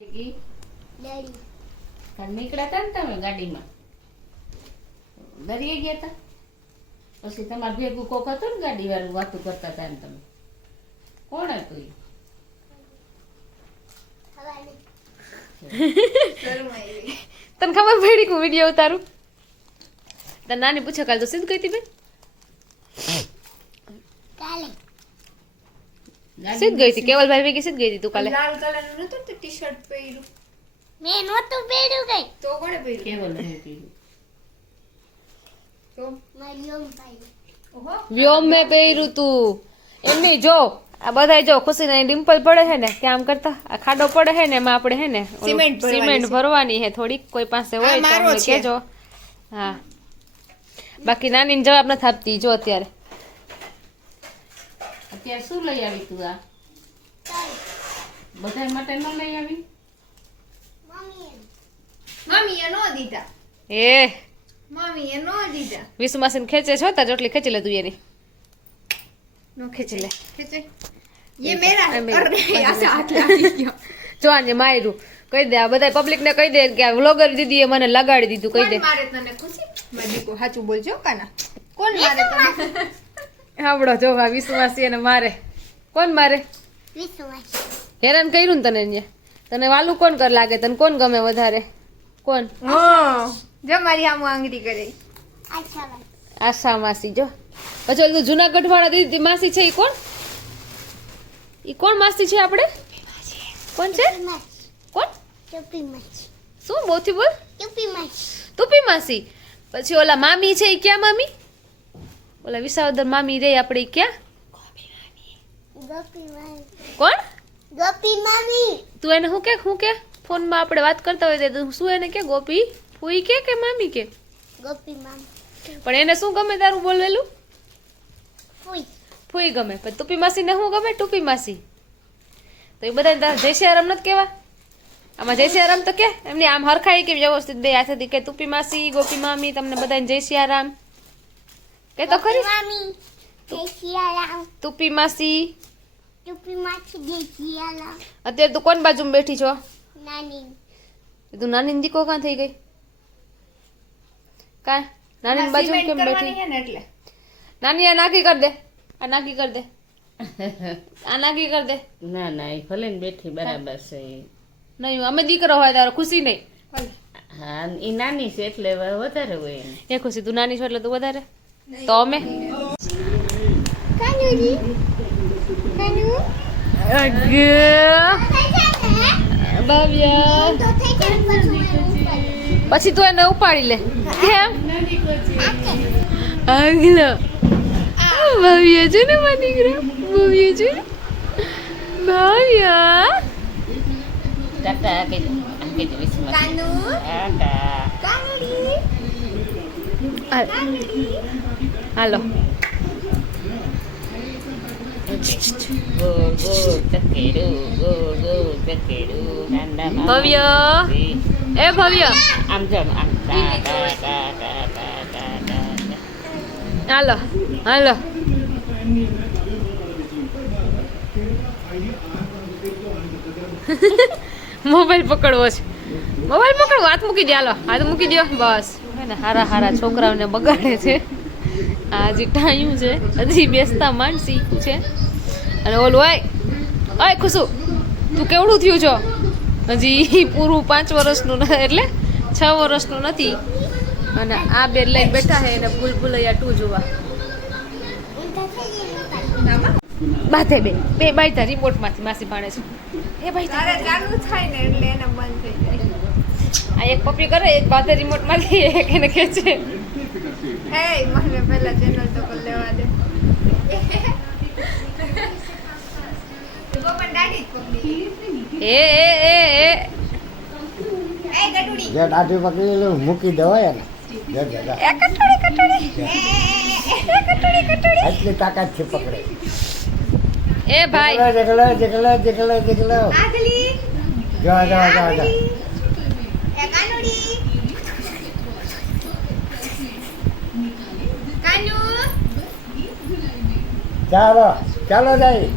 Daddy કાલ નીકળ્યા હતા ને તમે ગાડીમાં દરિયે ગયા હતા પછી તમારે ભેગું કોક હતું ને ગાડી વાળું વાતું કરતા હતા ને તમે કોણ હતું ઈ? તને ખબર પડી કે વિડીયો ઉતારું તને નાની પૂછો કાલ તો સીધ ગઈ હતી બેન કાલે સીધ ગઈ હતી કેવલભાઈ ભેગી સીધ ગઈ હતી તું કાલે લાલ કલરનું નતું તે ટી-શર્ટ પહેર્યું મેં નહોતું પહેર્યું કઈ તો કોણે પહેર્યું કેવલ હું પીધું તો મારી ઓમ ભાઈ ઓહો વ્યોમ મેં પહેર્યું તું એમની જો આ બધાય જો ખુશીને ડિમ્પલ પડે છે ને કે આમ કરતા આ ખાડો પડે છે ને એમાં આપણે હે ને ઓલું સિમેન્ટ ભરવાની સિમેન્ટ છે. ભરવાની હે થોડીક કોઈ પાસે હોય તો મારો અમને છે. કહેજો હા બાકી નાનીને જવાબ નથી આપતી જો અત્યારે અત્યારે શું લઈ આવી તું આ બધા માટે ન લઈ આવી મમ્મીએ નો દીધા એ મમ્મીએ નો દીધા વિસુ માસીને ખેંચે છો તાર જોટલી ખેંચી લે તું એની નો ખેંચી લે ખેંચે ये मेरा આ મેં- कर रहे हैं ऐसा हाथ लगा दिया જો આને માર્યું કહી દે આ બધા પબ્લિક ને કહી દે કે આ વ્લોગર દીદી એ મને લગાડી દીધું કહી દે કોણ મારે તને ખુશી મારી કો સાચું બોલજો કાના કોણ મારે તને હાવડો જો આ વિસુ માસી એને મારે કોણ મારે વિશ્વાસ હેરાન કર્યું ને તને અહીંયા તને વાલું કોણ કર લાગે તને કોણ ગમે વધારે કોણ હા જો મારી આમ આંગળી કરે આશા વાત આશા માસી જો પછી ઓલું જુનાગઢ વાળા દીદી માસી છે ઈ કોણ ઈ કોણ માસી છે આપણે કોણ છે મચ કોણ ટોપી મચ શું બોથી બોલ ટોપી મચ તુપી માસી પછી ઓલા મામી છે ઈ ક્યાં મામી ઓલા વિસાવદર મામી રે આપણે ઈ ક્યાં ગોપી મામી કોણ ગોપી મામી તું એને હું કે ફોનમાં આપણે વાત કરતા હોય તો શું એને કે ગોપી ફૂઈ કે મામી કે ગોપી મામી પણ એને શું ગમે તારું બોલવેલું ફૂઈ ફૂઈ ગમે પણ તુપી માસી ને શું ગમે ટુપી માસી તો એ બધા તારા જય શ્રી રામ નથી કેવા આમાં જય શ્રી રામ તો કે એમની આમ હરખાઈ કે વ્યવસ્થિત બે હાથેથી કે તુપી માસી ગોપી મામી તમને બધાને જય શ્રી રામ કે તો ખરી મામી જય સિયારામ તુપી માસી ટોપી મચ જય સિયારામ અત્યારે તું કોણ બાજુમાં બેઠી છો નાની તું નાની દીકો કાં થઈ ગઈ કા નાની બાજુ સિમેન્ટ કેમ કરવાની બેઠી છે ને એટલે નાની આ નાખી કર દે આ નાખી કર દે આ નાખી કર દે ના ના એ ભલે ને બેઠી બરાબર છે નહીં અમે દીકરો હોય તારો ખુશી નહીં હા એ નાની છે એટલે વધારે હોય એને એ ખુશી તું નાની છો એટલે તું વધારે તો અમે કાનુજી કાનુ ભવ્ય તો થઈ જાય પછી પછી તું એને ઉપાડી લે કેમ આગલો ભવ્ય છે ને મારી દીકરો ભવ્ય છે ભવ્ય ટાટા કે વિશ્વાસ કાનુ ટાટા કાનુજી હાલો ગોળ ગોળ ચકેડું ગોળ ગોળ ચકેડું નાના ભવ્ય એ ભવ્ય આમ જમ આમ ટાટા ટાટા ટાટા ટાટા હાલો હાલો મોબાઈલ પકડવો છે મોબાઈલ પકડવો હાથ મૂકી દે હાલો હાથ મૂકી દો બસ હે ને હારા હારા છોકરાઓને બગાડે છે આ હજી ટાયું છે હજી બેસતા માંડ શીખું છે અને ઓલું ઓય ખુશુ તું કેવડું થયું છો હજી પૂરું 5 વર્ષનું એટલે 6 વર્ષનું નથી અને આ બે લઈને બેઠા છે એને ભૂલ ભૂલૈયા 2 જોવા બાથે બે બાઈતા રિમોટ માંથી માસી ભાણે છે એ ભાઈ તારે ચાલુ થાય ને એટલે એને બંધ થઈ જાય આ એક પપ્પી કરે એક બાથે રિમોટ માંથી એક એને ખેંચે એ મને પહેલા ચેનલ તો કર લેવા દે ગોપન દાઢી જ પકડી એ ગટુડી જે દાઢી પકડી લે મૂકી દેવાય ને એ કટોડી આટલી તાકાત છે પકડે એ ભાઈ જગલો જગલો જગલો જગલો આગલી જો જો જો જો એ કાનુડી કાનુ ચાલો ચાલો જાય